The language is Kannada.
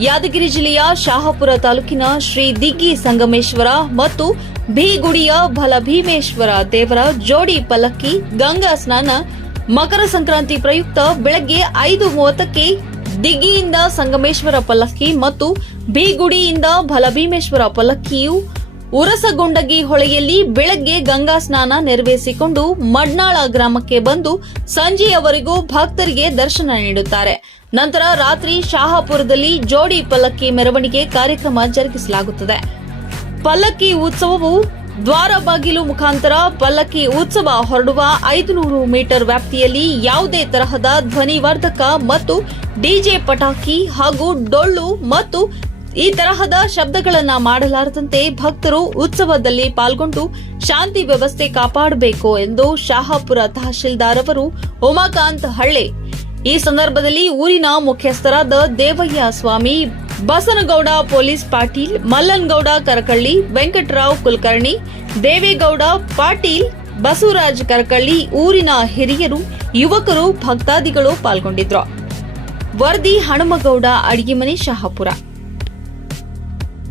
ಯಾದಗಿರಿ ಜಿಲ್ಲೆಯ ಶಾಹಪುರ ತಾಲೂಕಿನ ಶ್ರೀ ದಿಗ್ಗಿ ಸಂಗಮೇಶ್ವರ ಮತ್ತು ಭೀಗುಡಿಯ ಭಲಭೀಮೇಶ್ವರ ದೇವರ ಜೋಡಿ ಪಲ್ಲಕ್ಕಿ ಗಂಗಾ ಸ್ನಾನ ಮಕರ ಸಂಕ್ರಾಂತಿ ಪ್ರಯುಕ್ತ ಬೆಳಗ್ಗೆ ಐದು ಮೂವತ್ತಕ್ಕೆ ದಿಗ್ಗಿಯಿಂದ ಸಂಗಮೇಶ್ವರ ಪಲ್ಲಕ್ಕಿ ಮತ್ತು ಭೀಗುಡಿಯಿಂದ ಭಲಭೀಮೇಶ್ವರ ಪಲ್ಲಕ್ಕಿಯು ಉರಸಗೊಂಡಗಿ ಹೊಳೆಯಲ್ಲಿ ಬೆಳಗ್ಗೆ ಗಂಗಾ ಸ್ನಾನ ನೆರವೇರಿಸಿಕೊಂಡು ಮಡ್ನಾಳ ಗ್ರಾಮಕ್ಕೆ ಬಂದು ಸಂಜೆಯವರೆಗೂ ಭಕ್ತರಿಗೆ ದರ್ಶನ ನೀಡುತ್ತಾರೆ. ನಂತರ ರಾತ್ರಿ ಶಾಹಾಪುರದಲ್ಲಿ ಜೋಡಿ ಪಲ್ಲಕ್ಕಿ ಮೆರವಣಿಗೆ ಕಾರ್ಯಕ್ರಮ ಜರುಗಿಸಲಾಗುತ್ತದೆ. ಪಲ್ಲಕ್ಕಿ ಉತ್ಸವವು ದ್ವಾರ ಬಾಗಿಲು ಮುಖಾಂತರ ಪಲ್ಲಕ್ಕಿ ಉತ್ಸವ ಹೊರಡುವ ಐದುನೂರು ಮೀಟರ್ ವ್ಯಾಪ್ತಿಯಲ್ಲಿ ಯಾವುದೇ ತರಹದ ಧ್ವನಿವರ್ಧಕ ಮತ್ತು ಡಿಜೆ ಪಟಾಕಿ ಹಾಗೂ ಡೊಳ್ಳು ಮತ್ತು ಈ ತರಹದ ಶಬ್ದಗಳನ್ನ ಮಾಡಲಾರದಂತೆ ಭಕ್ತರು ಉತ್ಸವದಲ್ಲಿ ಪಾಲ್ಗೊಂಡು ಶಾಂತಿ ವ್ಯವಸ್ಥೆ ಕಾಪಾಡಬೇಕು ಎಂದು ಶಾಹಾಪುರ ತಹಶೀಲ್ದಾರ್ ಅವರು ಉಮಾಕಾಂತ್ ಹಳ್ಳೆ. ಈ ಸಂದರ್ಭದಲ್ಲಿ ಊರಿನ ಮುಖ್ಯಸ್ಥರಾದ ದೇವಯ್ಯ ಸ್ವಾಮಿ, ಬಸನಗೌಡ ಪೊಲೀಸ್ ಪಾಟೀಲ್, ಮಲ್ಲನ್ಗೌಡ ಕರಕಳ್ಳಿ, ವೆಂಕಟರಾವ್ ಕುಲಕರ್ಣಿ, ದೇವೇಗೌಡ ಪಾಟೀಲ್, ಬಸವರಾಜ್ ಕರಕಳ್ಳಿ, ಊರಿನ ಹಿರಿಯರು, ಯುವಕರು, ಭಕ್ತಾದಿಗಳು ಪಾಲ್ಗೊಂಡಿದ್ರು. ವರದಿ ಹನುಮಗೌಡ ಅಡಿಗೆಮನೆ ಶಹಾಪುರ.